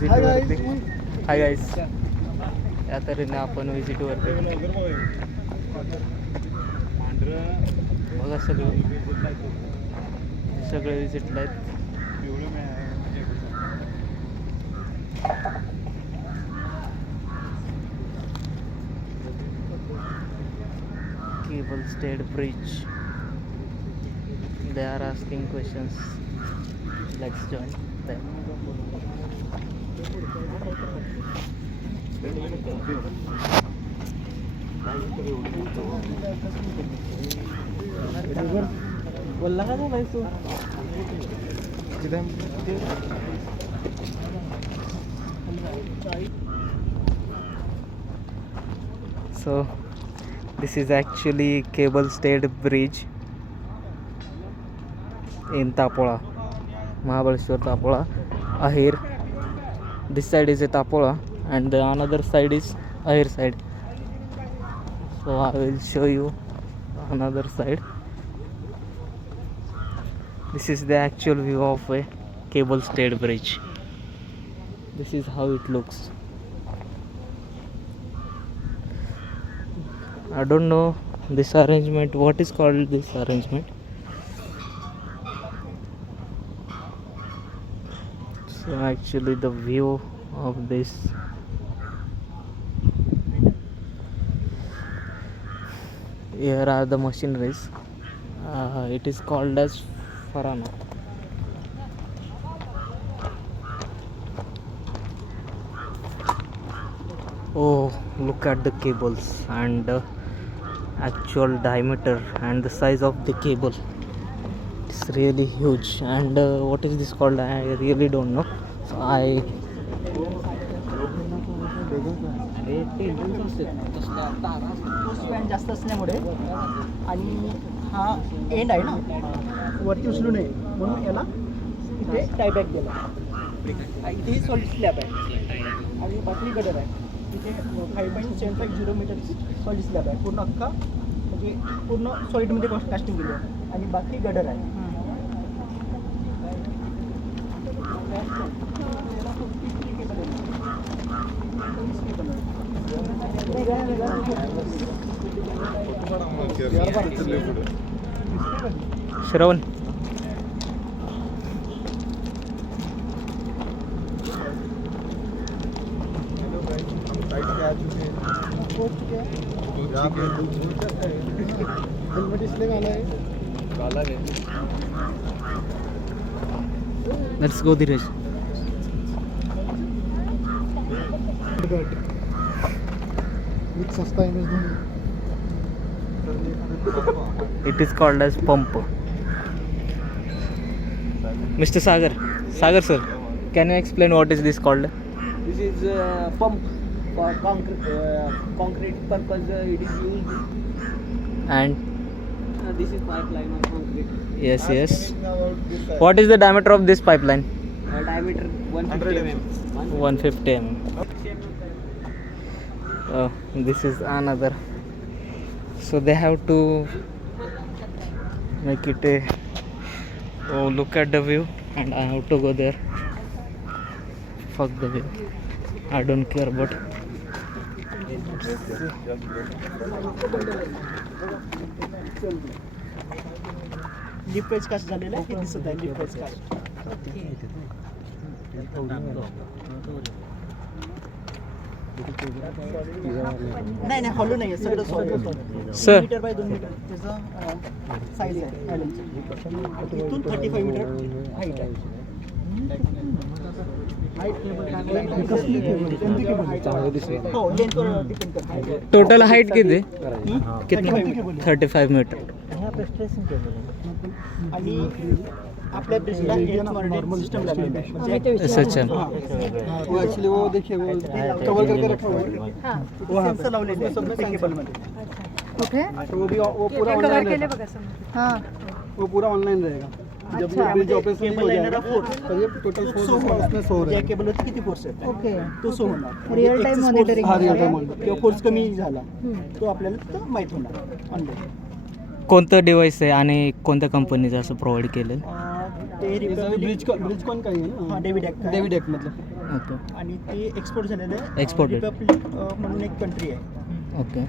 विजिटवरती. Hi guys, या तऱ्हेने आपण विजिटवरती. बघा सगळे विजिटला आहेत. Cable Stayed Bridge. They are asking questions. Let's join them. बोलला का नाही तू? So this is actually Cable Stayed Bridge in Tapola, Mahabaleshwar, Tapola, Ahir. This side is a Tapola and the another side is Ahir side. So I will show you another side. This is the actual view of a Cable Stayed Bridge. This is how it looks. I don't know this arrangement, what is called this arrangement. So actually the view of this, here are the machineries. It is called as Farana. Oh, look at the cables and actual diameter and the size of the cable. It's really huge. And what is this called? I really don't know. So जास्त असल्यामुळे आणि हा and आहे ना वरती उचलू नये म्हणून याला इथे टायबॅक दिला. इथे सॉलिड स्लॅब आहे आणि बाटली गडर आहे. इथे 5.75 मीटरची सॉलिड स्लॅब आहे. पूर्ण अख्खा म्हणजे पूर्ण सॉलिडमध्ये कास्टिंग केली आहे आणि बाकी गडर आहे. श्रवण, let's go Dheeraj. It is called as pump. Mr. Sagar sir, can you explain what is this called? This is pump for concrete purpose. It is used. And This is pipeline of concrete. yes. What is the diameter of this pipeline? Diameter 150 mm. 150 mm. This is another. So they have to make it a. Oh, look at the view, and I have to go there. Fuck the view. I don't care, but lippage cast झालेला आहे. हे दिसत आहे lipase cast. नाही hollow नाही आहे सगळं solid. Sir. 2 metre by 2 metre त्याचं size आहे आयलंडचं. इथून 35 मीटर हाईट आहे. हो लेंथवर डिपेंड करते. टोटल हाईट किती? 35 मीटर. आणि आपल्या ब्रिजला नॉर्मल सिस्टम लागलेलं आहे. अच्छा. वो एक्चुअली वो देखिए वो कवर करके रखा हुआ है. वो सेंसर लावलेले आहे सगळं केबलमध्ये. कुठे वो भी वो पूरा ऑनलाइन केले बघा समोर. हां, वो पूरा ऑनलाइन रहेगा. जब ये ब्रिज ऑपरेशन हो जाएगा तो ये टोटल फोर्स उसमें शो रहेगा. केबल होती किती फोर्स आहे ओके. तो शो होणार. Real time monitoring. हा रिअल टाइम मॉनिटरिंग. किंवा फोर्स कमी झाला तो आपल्याला तिथं माहीत होणार ऑनलाईन. कोणतं डिव्हाइस आहे आणि कोणत्या कंपनीचं असं प्रोव्हाइड केलं? ते ब्रिज कॉन काही आहे ना, हां डेव्हिड ॲक डेव्हिड एक मतलब ओके आणि ते एक्सपोर्ट झालेलं आहे. Exported. रिपब्लिक म्हणून एक कंट्री आहे. ओके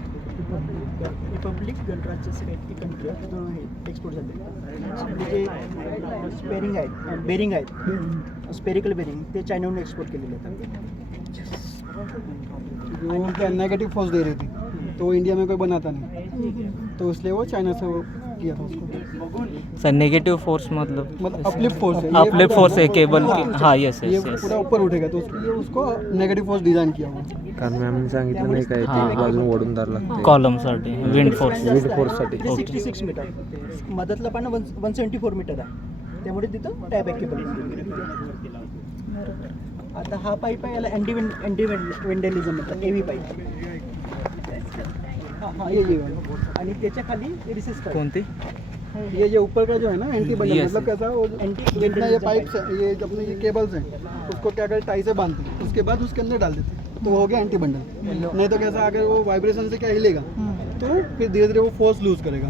रिपब्लिक गणराज्य असं काही कंट्री आहे, तिथून हे एक्सपोर्ट झाले. आपले जे स्पेरिंग आहेत, बेरिंग आहेत, स्पेरिकल बेरिंग ते चायनाहून एक्सपोर्ट केलेले आहेत. वो क्या नेगेटिव फोर्स दे रही थी, तो इंडिया में कोई बनाता नहीं, तो इसलिए वो चाइना से वो किया था उसको. सर नेगेटिव फोर्स मतलब अपलिफ्ट फोर्स है, अपलिफ्ट फोर्स है केबल की. हाँ यस ये यस यस पूरा ऊपर उठेगा तो उसके लिए उसको नेगेटिव फोर्स डिजाइन किया हुआ. कारण मॅमने सांगितलं नाही काय हां. ते बाजून ओढून धरला लागते कॉलमसाठी विंड फोर्स. विंड फोर्ससाठी. ते 66 मीटर, मधातला पण 174 मीटर आहे, त्यामुळे तिथं टायबॅक केबल. आता हा पाईप आहे, याला अँटी वेंडेलिझम म्हणतात, एव्ही पाईप. हां ये आणि त्याच्या खाली रिसेस पाईप. कोणती? ये ऊपर का जो है ना एंटी बंडल, Yes. मतलब कैसा वो जितना ये पाइप्स है, ये अपने ये केबल्स हैं, उसको क्या करते टाई से बांधते हैं, उसके बाद उसके अंदर डाल देते हैं, तो वो हो गया एंटी बंडल. नहीं तो कैसा अगर वो वाइब्रेशन से क्या हिलेगा तो फिर धीरे धीरे वो फोर्स लूज करेगा.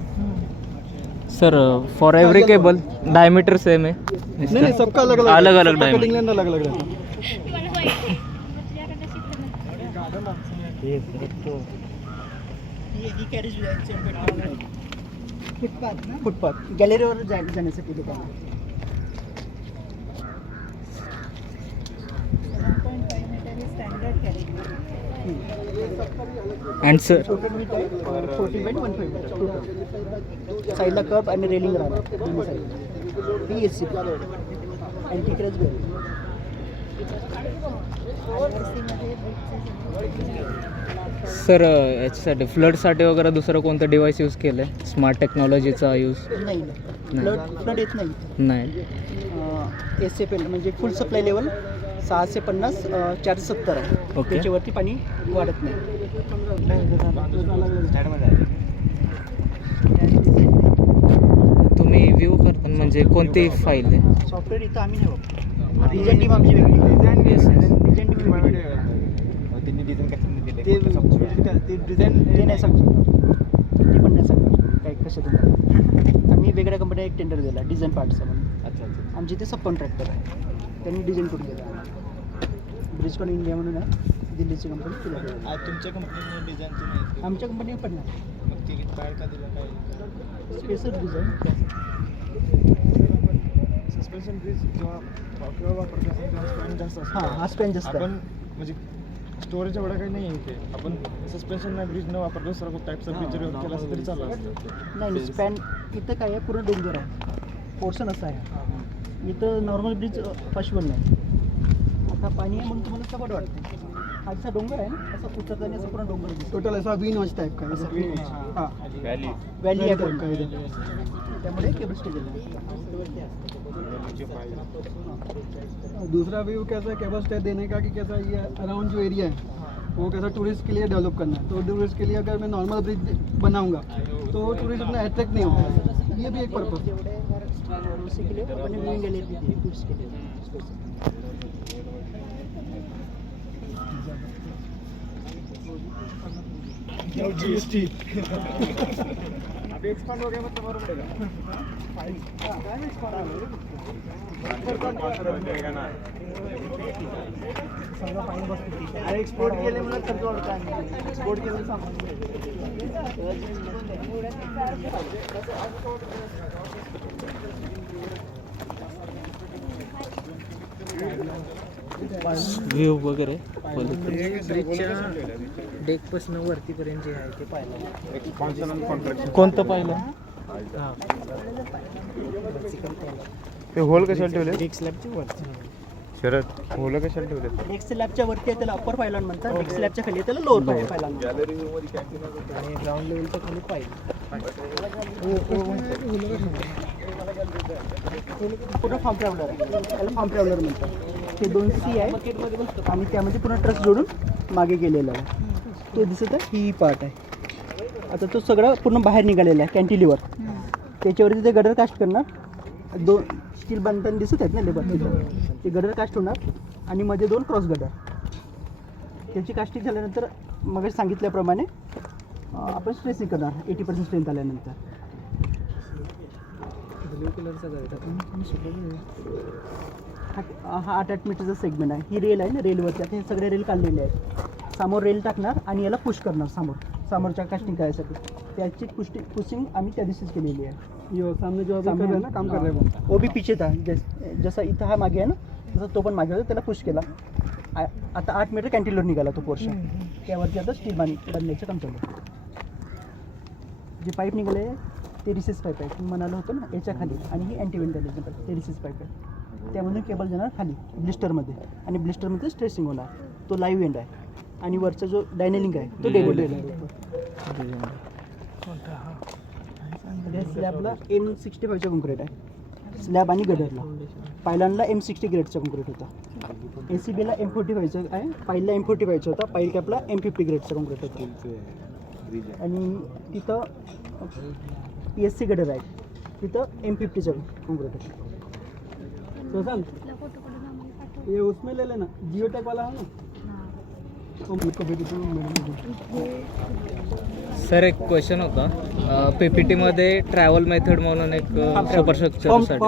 Sir for every cable diameter same है नहीं नहीं, सबका अलग अलग अलग अलग कटिंग डायमीटर. लेंथ अलग अलग रहता है. ही कॅरेज फुटपाथ गॅलरीवर जाण्यासाठी दुकान. अँड सर टोटल मीट आहे 14.15 मीटर. साईडला कप आणि रेलिंग राहणार दोन्ही side. PSC anti crash bearing. Sir याच्यासाठी फ्लडसाठी वगैरे दुसरं कोणतं डिव्हाइस यूज केलं आहे? स्मार्ट टेक्नॉलॉजीचा यूज नाही फ्लड येत नाही. नाही. SFL म्हणजे फुल सप्लाय लेवल 650 470 आहे. ओके. त्याच्यावरती पाणी वाढत नाही. तुम्ही व्ह्यू करता म्हणजे कोणती फाईल आहे? सॉफ्टवेअर इथं आम्ही नाही वापरत. डिझाईन टीम आमची वेगळी. Yes, yes. डिझाईन टीम वेगळी. ते डिझाईन ते नाही सांगू शकत. ते पण नाही सांगणार काय कशातून. आम्ही वेगळ्या कंपन्या एक टेंडर दिला डिझाईन पार्टचा म्हणून. आमचे ते सब कॉन्ट्रॅक्टर आहे, त्यांनी डिझाईन करून दिला. ब्रिजकॉन इंडिया म्हणून आहे, दिल्लीची कंपनी तिला दिला. तुमच्या कंपनीने डिझाईन तुम्ही आमच्या कंपनी पण नाही. मग ती बाहेर का दिलं काय स्पेशल डिझाईन. सस्पेन्शन ब्रिज जेव्हा वापरत असेल तेव्हा स्पॅन जास्त असतो. हां हा स्पॅन जास्त आहे. आपण म्हणजे स्टोरेज एवढं काही नाही आहे इथे. आपण सस्पेन्शन नाही ब्रिज न वापरतो सर्व टाईपचा फीचर यूज केला असं तरी चाललं असतं. नाही स्पॅन इथं काय आहे, पूर्ण डोंगर आहे, पोर्शन असं आहे. इथं नॉर्मल ब्रिज पॉसिबल नाही. आता पाणी आहे म्हणून तुम्हाला सपाट वाटतं. हा जसा डोंगर आहे ना, असं उतरताना असं पूर्ण डोंगर दिसतो. टोटल ऐसा वी नॉच टाइप का है, असं ऐसा V-notch. हां. हाँ व्हॅली आहे टाइप का पूर्ण. इधर. त्यामुळे केबल स्टेज आहे. दूसरा व्यू कैसा है केबल स्टे देने का कि कैसा ये अराउंड जो एरिया है वो कैसा टूरिस्ट के लिए डेवलप करना है. तो टूरिस्ट के लिए अगर मैं नॉर्मल ब्रिज बनाऊंगा तो टूरिस्ट उतना अट्रैक्ट नहीं होगा. ये भी एक पर्पज है. उसी के लिए अपने व्यूइंग गैलरी भी दी टूरिस्ट के लिए स्पेशल. GST अभी एक्सपांड हो गया मतलब और बढ़ेगा. अरे एक्सपोर्ट केले मला खर्च वाढता. एक्सपोर्ट केलं सामान व्ह्यू वगैरे डेकपासून वरतीपर्यंत जे आहे ते पाहिलं. कोणतं पाहिलं? ते होल कशाला ठेवले डेक स्लॅबची वरती. शरद होल कशाला ठेवले डेक स्लॅबच्या वरती आहे त्याला अप्पर पायलॉन म्हणतात. डेक स्लॅबच्या खाली आहे त्याला लोअर पायलॉन. आणि ग्राउंड लेवलच्या खाली पूर्ण फॉर्म ट्रॅव्हलर आहे, त्याला फॉर्म ट्रॅव्हलर म्हणतात. ते 2 सी आहे आणि त्यामध्ये पूर्ण ट्रस जोडून मागे गेलेला आहे. तो दिसत आहे ही पार्ट आहे. आता तो सगळा पूर्ण बाहेर निघालेला आहे कॅन्टिलिव्हर. त्याच्यावरती ते गडर कास्ट करणार. 2 स्टील बांधताना दिसत आहेत ना लेबर, ते गडर कास्ट होणार आणि मध्ये 2 क्रॉस गडर. त्याची कास्टिंग झाल्यानंतर मग सांगितल्याप्रमाणे आपण स्ट्रेसिंग करणार 80% स्ट्रेंथ आल्यानंतर. हा 8 मीटरचा सेगमेंट आहे. ही रेल आहे ना, रेलवरती आता हे सगळे रेल काढलेले आहेत. समोर रेल टाकणार आणि याला पुश करणार समोरच्या कास्टिंग करायसाठी. त्याची पुशिंग आम्ही त्या दिवशीच केलेली आहे. ये सामने जो अभी कर रहे हैं ना, काम कर रहे हैं वो. वो भी पीछे था. जसं इथं हा मागे आहे ना, तसं तो पण मागे होता, त्याला पुश केला. आता 8 मीटर कॅन्टिलर निघाला तो पोर्शन. त्यावरती आता स्टील बांधण्याचं काम चालू आहे. जे पाईप निघाले ते रिसेस पाईप आहे. तुम्ही म्हणालं होतं ना याच्या खाली, आणि ही अँटी वेंटिलेशन पाईप, ते रिसेस पाईप आहे. त्यामधून केबल जाणार खाली ब्लिस्टरमध्ये, आणि ब्लिस्टरमध्ये स्ट्रेसिंग होणार. तो लाईव्ह एंड आहे. आणि वरचा जो डायनेलिंग आहे तो डेड एंड आहे. स्लॅबला M65चा कॉन्क्रीट आहे. स्लॅब आणि गडरला. पायलांना M60 ग्रेडचा कॉन्क्रीट होता. ACBला M45चा आहे. पाईलला M45चा होता. पाईल कॅपला M50 ग्रेडचा कॉन्क्रीट होता. आणि तिथं PSC गडर आहे. तिथं M50चा कॉन्क्रीट आहे. तो सन ये उसमें ले लेना, जियो टेक वाला है ना. सर एक क्वेश्चन होता. PPT मध्ये ट्रॅव्हल मेथड म्हणून एक सुपरस्ट्रक्चरसाठी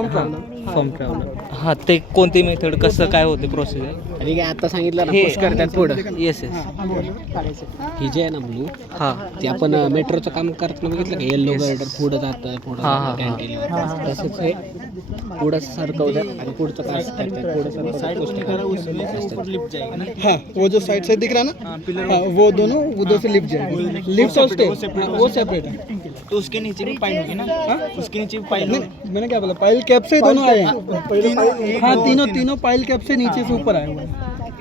फॉर्म ट्रॅव्हलर, हां ते कोणती मेथड, कसं काय होते प्रोसिजर? आणि काय आता सांगितलं ना, पुश करतात पुढं. Yes yes. ही जे आहे ना ब्लू, हां ते आपण मेट्रोचं काम करताना बघितलं का, येल्लो गर्डर पुढं जातं, पुढं कॅन्टीनवर. तसंच हे पुढं सरकवतात आणि पुढचं काय करतात, पुढं हाँ, वो जो साइड से दिख रहा है ना, हाँ, वो दोनों उधर से लिफ्ट जाएगी. लिफ्ट और स्टेप वो सेपरेट है. तो उसके नीचे भी पाइल होगी ना. उसके नीचे भी पाइल नहीं, मैंने क्या बोला, पाइल कैप से ही दोनों आए हैं. हाँ, तीनों पाइल कैप से नीचे से ऊपर आए हुए हैं,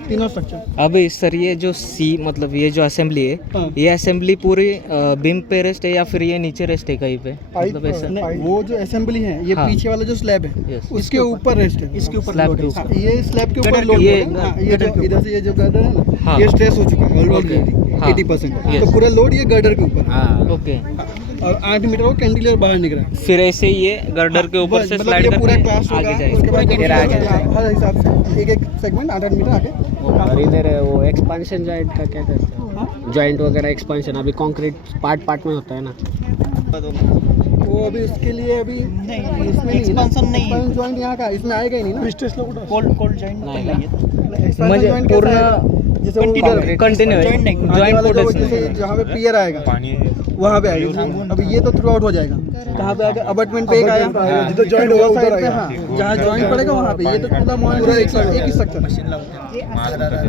तीनों स्ट्रक्चर. अभी सर ये जो सी मतलब ये जो असेंबली है, हाँ. ये असेंबली पूरी बीम पे रेस्ट है या फिर ये नीचे रेस्ट है कहीं पे, मतलब ऐसा? वो जो असेंबली है, ये हाँ. पीछे वाला जो स्लैब है, Yes. उसके ऊपर रेस्ट है. इसके ऊपर स्लैब लोड के है. ऊपर. ये स्लैब के ऊपर लोड ये- है. हाँ, ये जो इधर से ये जो गर्डर है ना, हाँ. ये स्ट्रेस हो चुका है ऑलरेडी. हाँ. 80%. Yes. तो पूरा लोड ये गर्डर के ऊपर. हां. ओके. और 8 मीटर वो कैंटिलीवर बाहर निकल रहा है. फिर ऐसे ही ये गर्डर के ऊपर से मतलब स्लाइड ये पूरा करके क्लास होगा, आगे उसके बाद जाएगा. फिर आगे जाएगा. हर हिसाब से एक सेगमेंट 8 मीटर आगे. और इधर वो एक्सपांशन जॉइंट का क्या करते हैं, जॉइंट वगैरह एक्सपांशन अभी कंक्रीट पार्ट में होता है ना. वो अभी उसके लिए अभी इसमें एक्सपांशन नहीं है. जॉइंट यहाँ का इसमें आएगा ही नहीं ना. कोल्ड जॉइंट नाही. म्हणजे जॉइंट कैसा पूर्ण आएगा? जैसे वो कंटिन्यू है, Joint नहीं. आगे जॉइंट वाला जो कोटेक्स जैसे नहीं. जहाँ पे पियर आएगा वहाँ पे आएगा. अभी ये तो थ्रू आउट हो जाएगा. कहाँ पे आएगा, अबटमेंट पे एक आया, जिधर जॉइंट होगा उधर आएगा. हाँ, जहाँ जॉइंट पड़ेगा वहाँ पे. ये तो पूरा एक ही स्ट्रक्चर.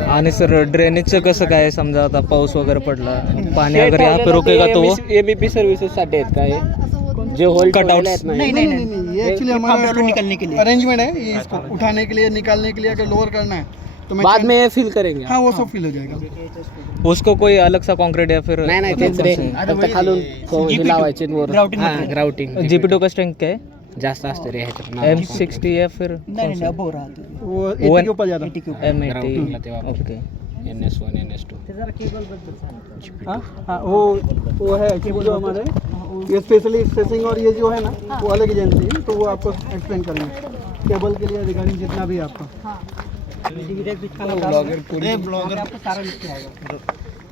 आणि सर ड्रेनेजचं कसं काय, समजा आता पाऊस वगैरे पडला, पाणी अगर यहाँ पे रुकेगा तो वो एबीपी सर्व्हिसेस साठी आहेत का हे, जे होल Cutouts. आहेत ना. नहीं नहीं ये एक्चुअली हमारा निकलने के लिए. अरेंजमेंट है. ये इसको उठाने के लिए, निकालने के लिए अगर लोअर करना है तो मैं बाद में ये फिल करेंगे. हाँ, वो सब फिल हो जाएगा. उसको कोई अलग सा कॉन्क्रीट या फिर नाही नाही, तेच रे, फक्त खालून हे लावायचे वर. हां, ग्राउटिंग जीपीटो का स्ट्रेंथ क्या है? जास्त असते रे ह्याच्यात. M60 या फिर नहीं अब हो रहा है. वो 80 के ऊपर ज्यादा. Grouting ला ते M80. वापरतात. ओके. NS1 NS2. हाँ हाँ, वो है केबल जो हमारे, ये स्पेशली स्ट्रेसिंग और ये जो है ना, वो अलग एजेंसी है, तो वो आपको एक्सप्लेन करेंगे केबल के लिए रिगार्डिंग जितना भी आपका. ब्लॉगर आपको सारा लिख के आएगा.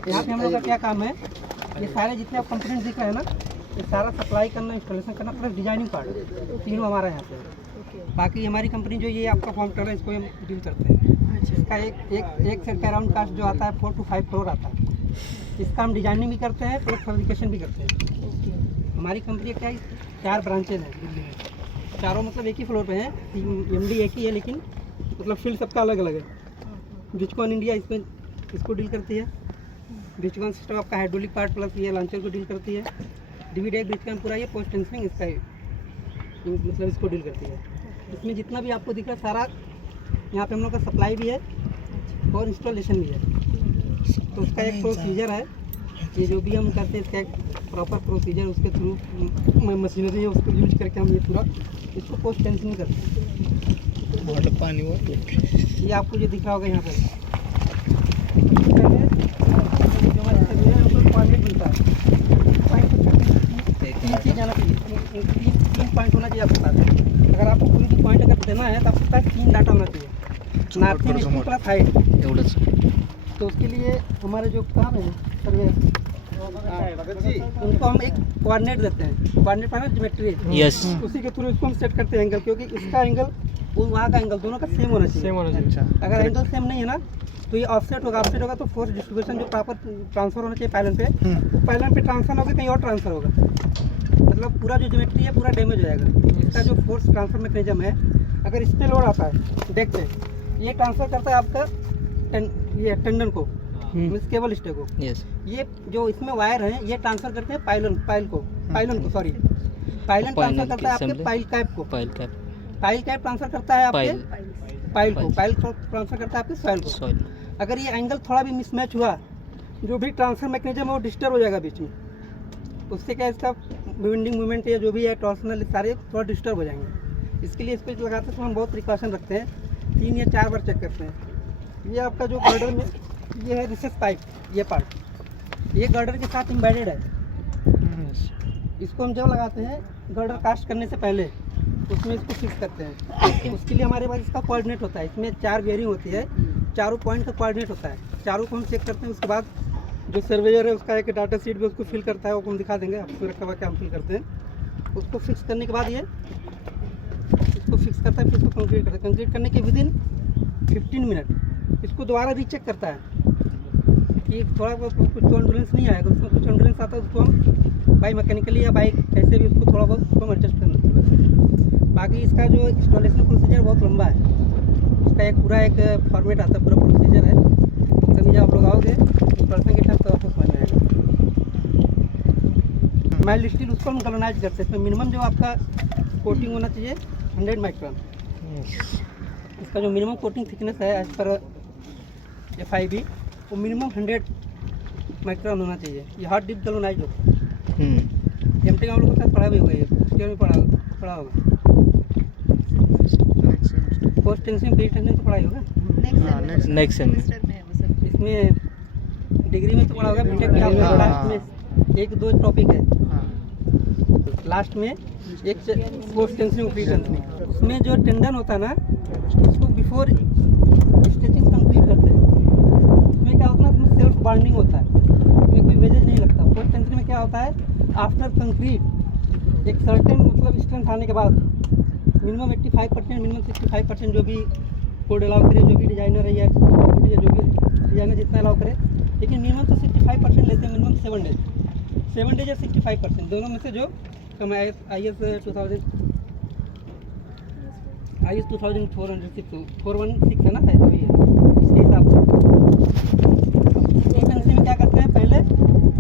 यहाँ पे हम लोग का क्या काम है, ये सारे जितने आप कंपोनेंट दिख रहे हैं ना, ये सारा सप्लाई करना, इंस्टॉलेशन करना, प्लस डिजाइनिंग पार्ट, तीनों हमारा यहाँ पे. बाकी हमारी कंपनी जो ये आपका फॉर्म कर रहा है, इसको हम डील करते हैं. इसका एक सेट का अराउंड कास्ट जो आता है 4 to 5 करोड़ आता है. इसका हम डिजाइनिंग भी करते हैं, प्लस फैब्रिकेशन भी करते हैं. हमारी कंपनी क्या है, 4 ब्रांचेज हैं दिल्ली में. चारों मतलब एक ही फ्लोर पे हैं. MD एक ही है, लेकिन मतलब फील्ड सबका अलग अलग है. बिचकॉन इंडिया इसमें इसको डील करती है. बिचकॉन सिस्टम आपका हाइड्रोलिक पार्ट प्लस ये लॉन्चर को डील करती है. DVDI बिचकॉन पूरा ये पोस्ट टेंसिंग इसका है, मतलब इसको डील करती है. इसमें जितना भी आपको दिख रहा है सारा, यहाँ पे हम लोग का सप्लाई भी है और इंस्टॉलेशन भी है. तो उसका एक प्रोसीजर है, ये जो भी हम करते हैं इसका एक प्रॉपर प्रोसीजर, उसके थ्रू मशीनरी है उसको यूज करके हम ये पूरा इसको पोस्ट टेंसिंग करते हैं. पानी ये आपको जो दिख रहा होगा यहाँ पर जो हमारे क्वालिटी बनता है, तीन चीज़ जाना चाहिए, तीन पॉइंट होना चाहिए आपके पास. अगर आपको कोई भी पॉइंट अगर देना है तो आपके पास 3 डाटा होना चाहिए. Northing school plus height. एवढंच. तो उसके लिए हमारे जो काम है सर्वे उनको हम एक कोऑर्डिनेट देते हैं, कोऑर्डिनेट पर ज्योमेट्री, यस उसी के थ्रू इसको हम सेट करते हैं एंगल, क्योंकि इसका एंगल और वहाँ का एंगल दोनों का सेम होना चाहिए। सेम होना चाहिए। अगर एंगल सेम नहीं है ना तो ये ऑफसेट होगा तो फोर्स डिस्ट्रीब्यूशन जो प्रॉपर ट्रांसफर होना चाहिए पायलन पे, वो पायलन पे ट्रांसफर होगा, कहीं और ट्रांसफर होगा, मतलब पूरा जो ज्योमेट्री है पूरा डैमेज हो जाएगा। इसका जो फोर्स ट्रांसफर मैकेनिज्म है, अगर इस पे लोड आता है देख पे, ये ट्रांसफर करता है आपका ये टेंडन को, मीन्स केबल स्टे को। यस ये जो इसमें वायर है ये ट्रांसफर करते हैं पाइलन ट्रांसफर करता है आपके पाइल कैप को, pile cap pile cap transfer करता है आपके पाइल को, पाइल ट्रांसफर करता है आपके सॉइल को। सॉइल अगर ये एंगल थोड़ा भी मिसमैच हुआ, जो भी ट्रांसफर मैकेनिज्म है वो डिस्टर्ब हो जाएगा बीच में, उससे क्या इसका विंडिंग मूवमेंट या जो भी है टॉर्सनल सारे थोड़ा डिस्टर्ब हो जाएंगे। इसके लिए इस पर लगाते समय हम बहुत प्रिकॉशन रखते हैं, 3 या 4 बार चेक करते हैं। ये आपका जो गर्डर में ये है रिसेस पाइप, ये पार्ट ये गर्डर के साथ एम्बेडेड है। इसको हम जब लगाते हैं गर्डर कास्ट करने से पहले उसमें इसको फिक्स करते हैं। उसके लिए हमारे पास इसका कोऑर्डिनेट होता है, इसमें 4 बेयरिंग होती है, चारों पॉइंट का कोऑर्डिनेट होता है, चारों को हम चेक करते हैं। उसके बाद जो सर्वेयर है उसका एक डाटा शीट भी उसको फिल करता है, वो हम दिखा देंगे आपको रखा हुआ क्या हम फिल करते हैं। उसको फिक्स करने के बाद ये इसको फिक्स करता है, फिर इसको कंक्रीट करता है। कंक्रीट करने के विदिन 15 मिनट इसको दोबारा रीचेक करता है कि थोड़ा बहुत कुछ तो एंडुरेंस नहीं आएगा, उसमें कुछ एंडुरेंस आता है उसको हम बाई मैकेनिकली या बाइक कैसे भी उसको थोड़ा बहुत उसको एडजस्ट करना पड़ेगा। बाकी इसका जो इंस्टॉलेशन प्रोसीजर बहुत लंबा है, उसका एक पूरा एक फॉर्मेट आता है, पूरा प्रोसीजर है। कभी जब आप लोग आओगे इंस्टॉलेशन के टाइम तो आपको समझ में आएगा। माइल्ड स्टील उसको हम गैल्वेनाइज करते हैं, इसमें मिनिमम जो आपका कोटिंग होना चाहिए 100 माइक्रॉन। इसका जो मिनिमम कोटिंग थिकनेस है एज पर FIB वो मिनिमम 100 माइक्रॉन होना चाहिए। ये हार्ड डिप गैल्वेनाइज होता है। एमटेक हम लोग के साथ पढ़ा भी होगा, ये फर्स्ट ईयर में पढ़ा होगा। पोस्ट टेंशन प्री टेंशन तो पढ़ाई होगा नेक्स्ट सेम में। इसमें डिग्री में तो पढ़ा होगा, बीटेक में आपका लास्ट में 1-2 टॉपिक है, लास्ट में एक पोस्ट टेंशन प्री टेंशन। उसमें जो टेंडन होता है ना उसको बिफोर स्टिचिंग कंप्लीट करते हैं। उसमें क्या होता है, उसमें सेल्फ बॉन्डिंग होता है, उसमें कोई वेजेज नहीं लगता। पोस्ट टेंशन में क्या होता है, आफ्टर कंक्रीट एक सर्टेन मतलब स्ट्रेंथ आने के बाद मिनिमम 85%, मिनिमम 65% जो भी कोड अलाउ करे, जो भी डिजाइनर है या जो भी डिजाइनर जितना अलाउ करे, लेकिन मिनिमम तो 65% लेते हैं, मिनिमम 7 डेज या 65%, दोनों में से जो कम IS 416 है ना, शायद वही है, इसके हिसाब से। में क्या करते हैं, पहले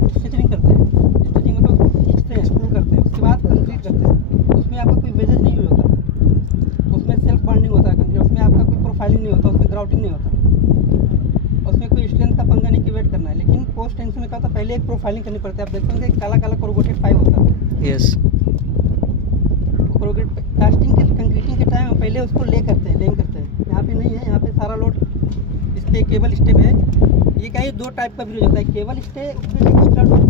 स्टिचिंग करते हैं, स्टिचिंग मतलब खींचते हैं, स्क्रू करते हैं, उसके बाद कंक्रीट करते हैं। उसमें आपका कोई वेजेज नहीं होता, उसमें सेल्फ बॉन्डिंग होता है कंक्रीट, उसमें आपका कोई प्रोफाइलिंग नहीं होता, उसमें ग्राउटिंग नहीं होता, उसमें कोई स्ट्रेंथ का पंगा नहीं कि वेट करना है। लेकिन पोस्ट टेंशन में क्या होता है, पहले एक प्रोफाइलिंग करनी पड़ती है। आप देखते होंगे काला काला कोरुगेटेड पाइप होता है। यस कास्टिंग के कंक्रीटिंग के टाइम पहले उसको लेम करते हैं। यहाँ पे नहीं है, यहाँ पे सारा लोड इस पर केबल स्टेप है। ये क्या है, 2 टाइप का ब्रिज होता है, cable stay extradosed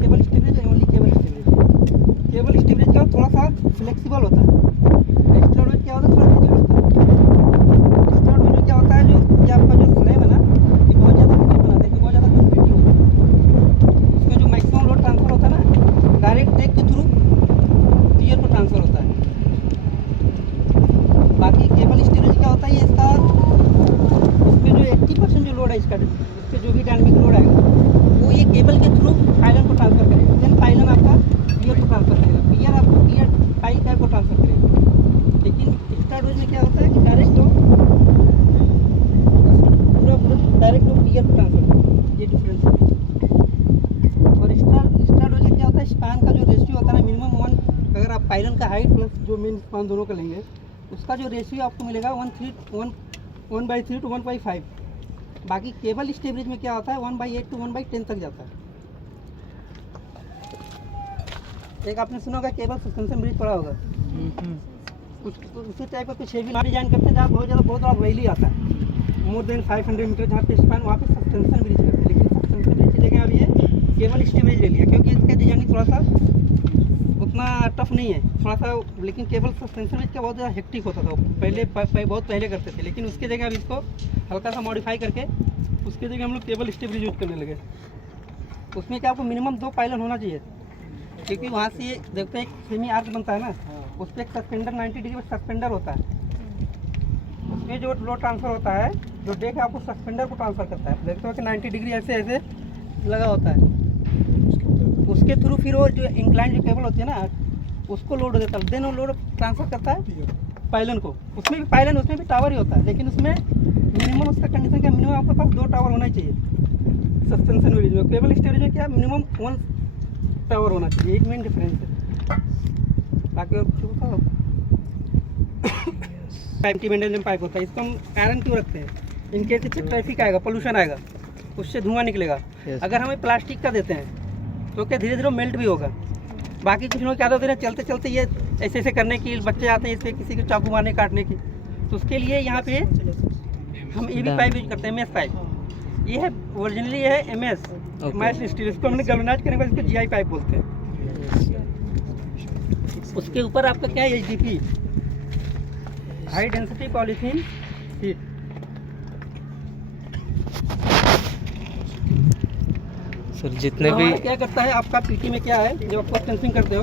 cable stay bridge, only cable stay bridge. Cable stay bridge का थोड़ा सा फ्लेक्सिबल होता है, एक्स्ट्रा डोज क्या होता है, थोड़ा रिजिड होता है। एक्स्ट्रा डोज में क्या होता है, जो ये आपका जो स्लैब है ना, ये बहुत ज़्यादा कंक्रीट बनाते हैं, बहुत ज़्यादा कंक्रीटिंग होता है। उसमें जो मैक्सिमम लोड ट्रांसफर होता है ना, डायरेक्ट टेक के थ्रू टीयर को ट्रांसफर होता है। बाकी केबल स्टेबरेज क्या होता है, ये इसका इसमें जो 80% जो लोड है इसका, इसके जो भी डायनामिक लोड आएगा वो ये केबल के थ्रू पाइलन को ट्रांसफर करेगा। देन पाइलन आपका पियर को ट्रांसफर करेगा, पियर आपको पियर पाइल कैप को ट्रांसफर करेगा। लेकिन एक्स्ट्रा डोज में क्या होता है कि डायरेक्ट लोड पूरा डायरेक्ट लोड पियर को ट्रांसफर करेगा, ये डिफरेंस है। और एक्स्ट्रा डोज में क्या होता है, स्पैन का जो रेशियो होता है ना, मिनिमम 1, अगर आप पाइलन का हाइट प्लस जो मेन स्पैन दोनों का लेंगे, उसका जो रेशियो आपको मिलेगा 1/3 to 1/5। बाकी केबल स्टेबरेज में क्या होता है, 1/8 to 1/10 तक जाता है। एक आपने सुना होगा केबल सस्पेंशन ब्रिज पड़ा होगा, उसी टाइप का कुछ हेवी डिजाइन करते हैं जहाँ बहुत बड़ा वैली आता है, मोर देन 500 मीटर जहाँ पे स्पैन, वहाँ पे सस्पेंशन ब्रिज करते हैं। लेकिन सस्पेंशन ब्रिज की जगह अब ये केबल स्टेबरेज ले लिया, क्योंकि इसका डिजाइनिंग थोड़ा सा उतना टफ नहीं है थोड़ा सा। लेकिन केबल सस्पेंशन ब्रिज का बहुत ज़्यादा हेक्टिक होता था पहले, बहुत पहले करते थे। लेकिन उसके जगह अब इसको हल्का सा मॉडिफाई करके उसके जगह हम लोग केबल स्टेबरेज यूज करने लगे। उसमें क्या आपको मिनिमम 2 पाइलन होना चाहिए, क्योंकि वहाँ से देखते हैं एक सेमी आर्क बनता है ना, उस पर एक सस्पेंडर 90 डिग्री पर सस्पेंडर होता है, उसमें जो लोड ट्रांसफ़र होता है, जो डेक है आपको सस्पेंडर को ट्रांसफ़र करता है। देखते हो कि 90 डिग्री ऐसे ऐसे लगा होता है, उसके थ्रू फिर वो जो इंक्लाइन जो केबल होती है ना, उसको लोड देता है, देन वो लोड ट्रांसफ़र करता है पाइलन को। उसमें भी पाइलन, उसमें भी टावर ही होता है, लेकिन उसमें मिनिमम उसका कंडीशन क्या, मिनिमम आपके पास 2 टावर होना चाहिए सस्पेंशन विलेज में। केबल स्टोरेज में क्या मिनिमम 1 टावर होना चाहिए, एक मेन डिफरेंस है। बाकी और कुछ बताओ। पाइप मेंटेनेंस पाइप होता है, इसको हम आयरन क्यों रखते हैं, इनकेस इससे ट्रैफिक आएगा, पोल्यूशन आएगा, उससे धुआं निकलेगा। अगर हमें प्लास्टिक का देते हैं तो क्या धीरे धीरे मेल्ट भी होगा। बाकी कुछ लोग क्या होते हैं चलते चलते ये ऐसे ऐसे करने की, बच्चे आते हैं इससे किसी को चाकू मारने काटने की, तो उसके लिए यहाँ पे हम ये भी पाइप यूज करते हैं, MS पाइप। ये है ओरिजिनली ये है MS मैश स्टील, इसको हमने गैल्वेनाइज करने के बाद इसको GI पाइप बोलते हैं। उसके ऊपर आपका क्या है, HDP high density polythene sheet. Sir जितने भी क्या करता है आपका PT में क्या है, जब आपको सेंसिंग करते हो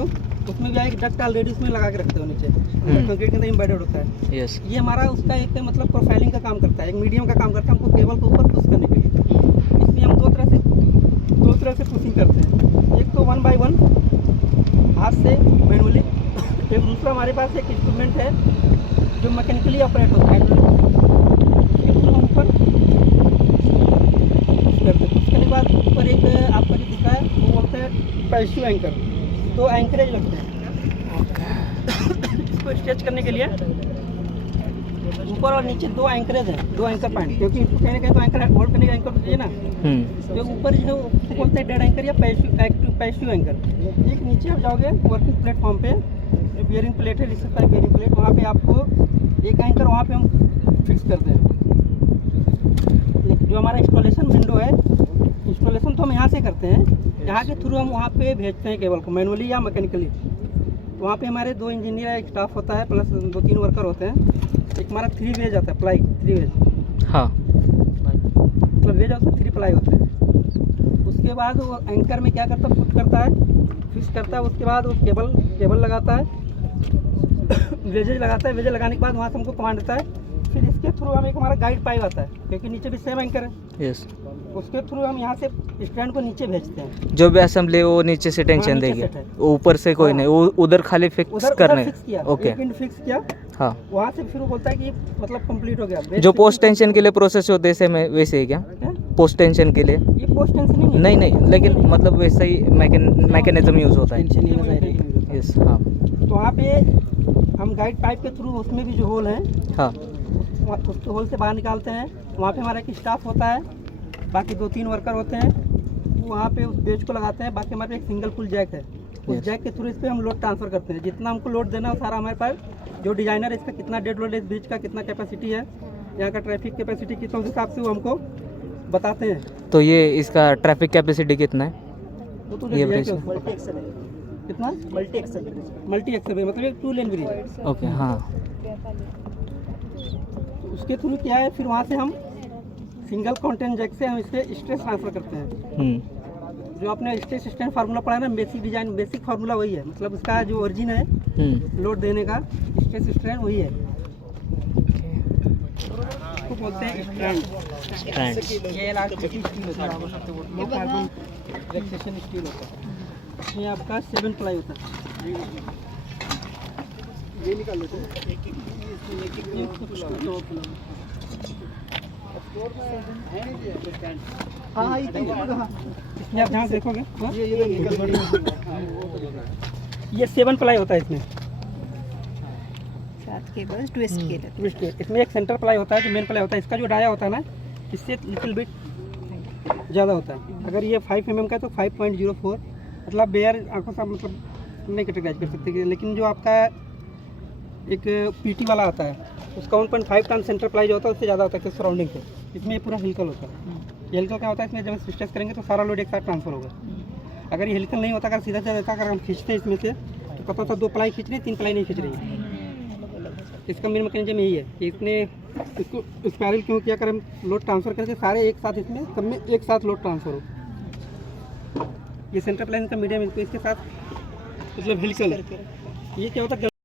उसमें भी एक डक्ट ऑलरेडी उसमें लगा के रखते हो नीचे, कंक्रीट के अंदर एम्बेडेड होता है। यस, ये हमारा उसका एक मतलब प्रोफाइलिंग का काम करता है, एक मीडियम का काम करता है, हमको केबल को ऊपर पुश करने के लिए। इसमें हम दो तरह से पुशिंग करते हैं, एक तो 1 by 1 हाथ से मैनुअली, एक दूसरा हमारे पास एक इंस्ट्रूमेंट है जो मैकेनिकली ऑपरेट होता है, इसको हम ऊपर करते हैं। उसके बाद ऊपर एक आपका जो दिखा है वो बोलते हैं पैसिव एंकर, 2 एंकरेज लगते हैं इसको स्ट्रेच करने के लिए। ऊपर और नीचे 2 एंकरेज हैं, 2 एंकर पॉइंट, क्योंकि इसको कहीं ना कहीं तो एंकर होल्ड करने का एंकर तो चाहिए ना। तो ऊपर जो उसको बोलते हैं डेड एंकर या पैसिव एंकर। एक नीचे आप जाओगे वर्किंग प्लेटफॉर्म पे, जो बियरिंग प्लेट है, जिससे बियरिंग प्लेट, वहाँ पे आपको एक एंकर वहाँ पे हम फिक्स करते हैं। जो हमारा इंस्टॉलेशन विंडो है, इंस्टॉलेशन तो हम यहाँ से करते हैं, यहाँ के थ्रू हम वहाँ पे भेजते हैं केबल को, मैनुअली या मैकेनिकली। वहाँ पे हमारे 2 इंजीनियर एक स्टाफ होता है, प्लस 2-3 वर्कर होते हैं। एक हमारा 3 वेज आता है, प्लाई 3 वेज, हाँ, मतलब वेज होता है, 3 प्लाई होते हैं। उसके बाद वो एंकर में क्या करता है, पुट करता है, फिक्स करता है। उसके बाद वो केबल लगाता है, वेजेज लगाता है, वेजेज लगाने के बाद वहाँ से हमको कमांड देता है। फिर इसके थ्रू हम एक हमारा गाइड पाइप आता है, क्योंकि नीचे भी सेम एंकर है। यस, उसके थ्रू हम यहाँ से स्टैंड को नीचे भेजते हैं। जो भी असेंबली वो नीचे से टेंशन नीचे देगी, से है। ऊपर से कोई नहीं, वो उधर खाली फिक्स उधर करने। फिक्स किया, ओके, एक इंड फिक्स किया, हाँ। वहाँ से फिर वो बोलता है कि मतलब कंप्लीट हो गया। जो पोस्ट टेंशन के लिए प्रोसेस होते हैं वैसे ही क्या, पोस्ट टेंशन के लिए? ये पोस्ट टेंशन नहीं है। नहीं, लेकिन मतलब वैसा ही मैकेनिज्म यूज होता है। यस, हाँ, तो वहाँ पे हम गाइड पाइप के थ्रू उसमें भी जो होल हैं, हाँ, उसके होल से बाहर निकालते हैं। वहाँ पे हमारा एक स्टाफ होता है, बाकी 2-3 वर्कर होते हैं, वो वहाँ पे उस बेच को लगाते हैं। बाकी हमारे एक सिंगल पुल जैक है, उस जैक के थ्रू इस पर हम लोड ट्रांसफ़र करते हैं। जितना हमको लोड देना है वो सारा हमारे पास, जो डिजाइनर है इसका कितना डेड लोड है, इस ब्रिज का कितना कैपेसिटी है, यहाँ का ट्रैफिक कैपेसिटी कितना, उस हिसाब से वो हमको बताते हैं। तो ये इसका ट्रैफिक कैपेसिटी कितना है? वो तो ये ब्रिज ब्रिज मल्टी एक्सल है, कितना मल्टी एक्सल है, मतलब एक 2 लेन ब्रिज। ओके, हाँ, उसके थ्रू क्या है, फिर वहाँ से हम सिंगल कॉन्टेंट जैक से हम इस पर स्ट्रेस ट्रांसफ़र करते हैं। जो आपने स्ट्रेस स्ट्रेन फार्मूला पढ़ा है ना, बेसिक डिजाइन बेसिक फार्मूला वही है, मतलब उसका जो ओरिजिन है लोड देने का, स्ट्रेस स्ट्रेन वही है, उसको बोलते हैं स्ट्रैंड। ये इलास्टिक स्टील होता है, लो कार्बन रिलैक्सेशन स्टील होता है। ये आपका 7 प्लाई होता है। ये निकाल लेते हैं, हाँ, इसमें आप जहाँ देखोगे ये 7 प्लाई होता है। इसमें 7 केबल्स ट्विस्ट किए रहते हैं। इसमें एक सेंटर प्लाई होता है, जो मेन प्लाई होता है। इसका जो डाया होता है ना, इससे लिटिल बिट ज़्यादा होता है। अगर ये 5 mm का तो 5.04, मतलब बेयर आंखों से मतलब नहीं कैटेगराइज कर सकते। लेकिन जो आपका एक PT वाला आता है, उसका 1.5 टन सेंटर प्लाई जो होता है उससे ज़्यादा होता है सराउंडिंग से। इसमें ये पूरा हेलिकल होता है। ये हेलिकल क्या होता है, इसमें जब स्ट्रेच करेंगे तो सारा लोड एक साथ ट्रांसफर होगा। अगर ये हेलिकल नहीं होता, अगर सीधा सीधा अगर हम खींचते हैं इसमें से, तो पता होता 2 प्लाई खींच रही है, 3 प्लाई नहीं खींच रही है। इसका मेन मैकेनिज्म यही है कि इसने इसको स्पायरल क्यों किया, अगर हम लोड ट्रांसफ़र करके सारे एक साथ इसमें सब में एक साथ लोड ट्रांसफ़र हो। ये सेंटर प्लान का मीडियम इसके साथ मतलब हेलिकल ये क्या होता है